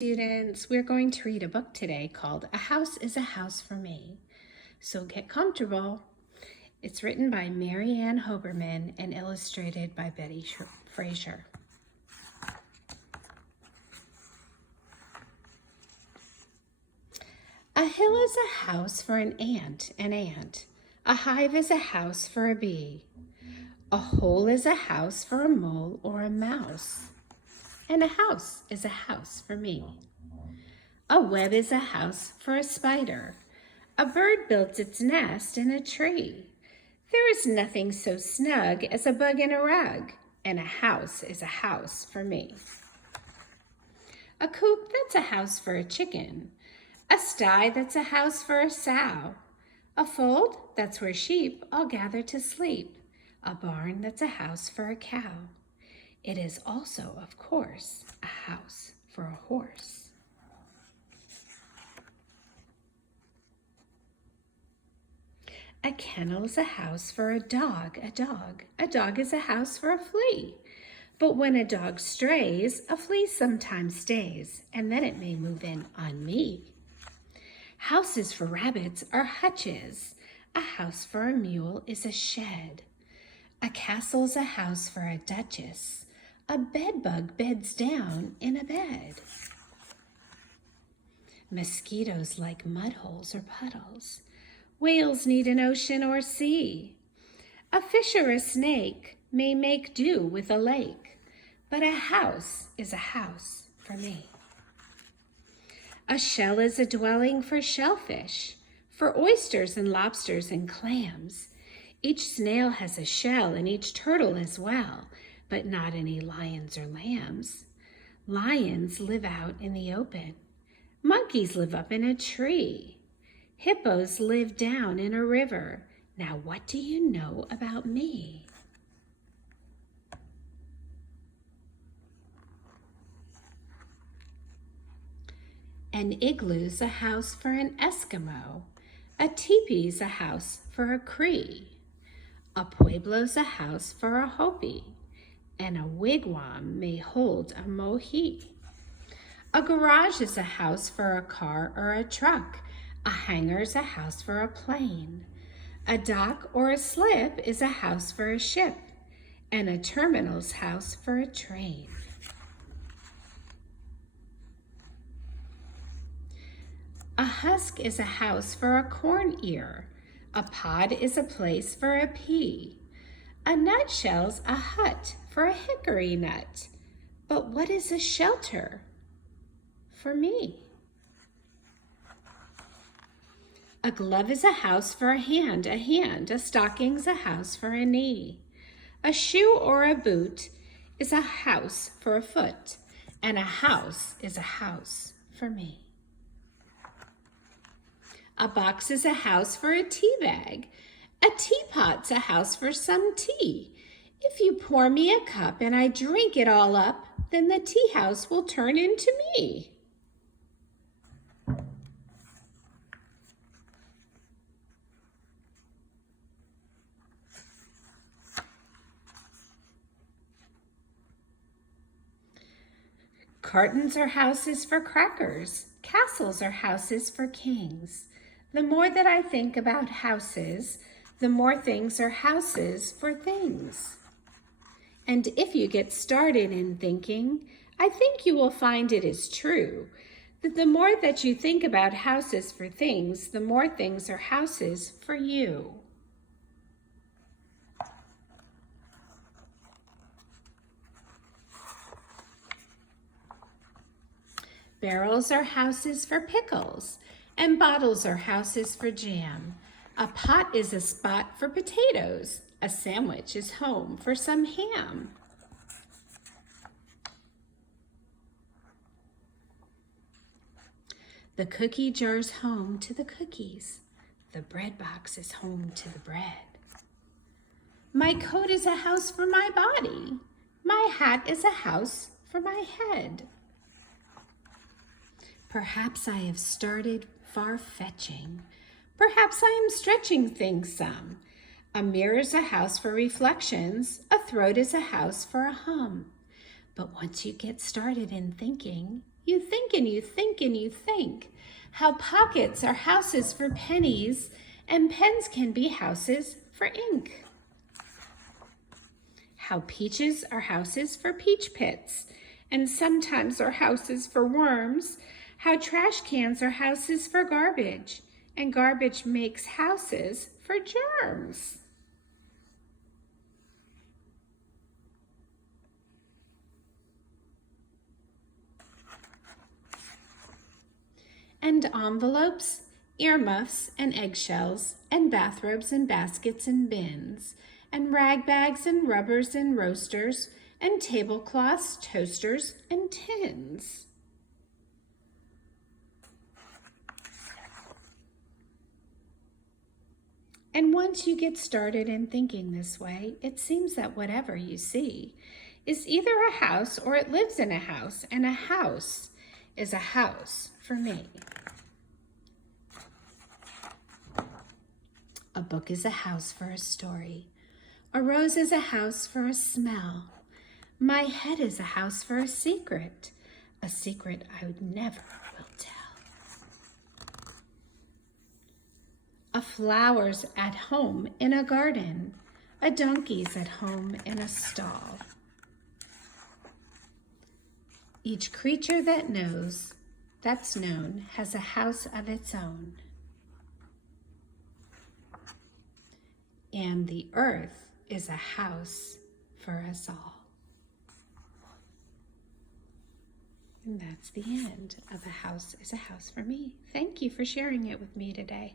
Students, we're going to read a book today called A House is a House for Me. So get comfortable. It's written by Mary Ann Hoberman and illustrated by Betty Fraser. A hill is a house for an ant. A hive is a house for a bee. A hole is a house for a mole or a mouse. And a house is a house for me. A web is a house for a spider. A bird builds its nest in a tree. There is nothing so snug as a bug in a rug, and a house is a house for me. A coop, that's a house for a chicken. A sty, that's a house for a sow. A fold, that's where sheep all gather to sleep. A barn, that's a house for a cow. It is also, of course, a house for a horse. A kennel is a house for a dog. A dog is a house for a flea. But when a dog strays, a flea sometimes stays, and then it may move in on me. Houses for rabbits are hutches. A house for a mule is a shed. A castle's a house for a duchess. A bedbug beds down in a bed. Mosquitoes like mud holes or puddles. Whales need an ocean or sea. A fish or a snake may make do with a lake, but a house is a house for me. A shell is a dwelling for shellfish, for oysters and lobsters and clams. Each snail has a shell and each turtle as well, but not any lions or lambs. Lions live out in the open. Monkeys live up in a tree. Hippos live down in a river. Now, what do you know about me? An igloo's a house for an Eskimo. A teepee's a house for a Cree. A pueblo's a house for a Hopi. And a wigwam may hold a Mohi. A garage is a house for a car or a truck. A hangar's a house for a plane. A dock or a slip is a house for a ship. And a terminal's house for a train. A husk is a house for a corn ear. A pod is a place for a pea. A nutshell's a hut for a hickory nut. But what is a shelter for me? A glove is a house for a hand. A stocking's a house for a knee. A shoe or a boot is a house for a foot, and a house is a house for me. A box is a house for a tea bag. A teapot's a house for some tea. If you pour me a cup and I drink it all up, then the tea house will turn into me. Cartons are houses for crackers. Castles are houses for kings. The more that I think about houses, the more things are houses for things. And if you get started in thinking, I think you will find it is true that the more that you think about houses for things, the more things are houses for you. Barrels are houses for pickles, and bottles are houses for jam. A pot is a spot for potatoes. A sandwich is home for some ham. The cookie jar's home to the cookies. The bread box is home to the bread. My coat is a house for my body. My hat is a house for my head. Perhaps I have started far-fetching. Perhaps I am stretching things some. A mirror is a house for reflections. A throat is a house for a hum. But once you get started in thinking, You think and you think and you think how pockets are houses for pennies and pens can be houses for ink. How peaches are houses for peach pits and sometimes are houses for worms. How trash cans are houses for garbage and garbage makes houses for germs. And envelopes, earmuffs and eggshells, and bathrobes and baskets and bins, and rag bags and rubbers and roasters, and tablecloths, toasters, and tins. And once you get started in thinking this way, it seems that whatever you see is either a house or it lives in a house, and a house is a house for me. A book is a house for a story. A rose is a house for a smell. My head is a house for a secret I never will tell. A flower's at home in a garden. A donkey's at home in a stall. Each creature that's known has a house of its own. And the earth is a house for us all. And that's the end of A House is a House for Me. Thank you for sharing it with me today.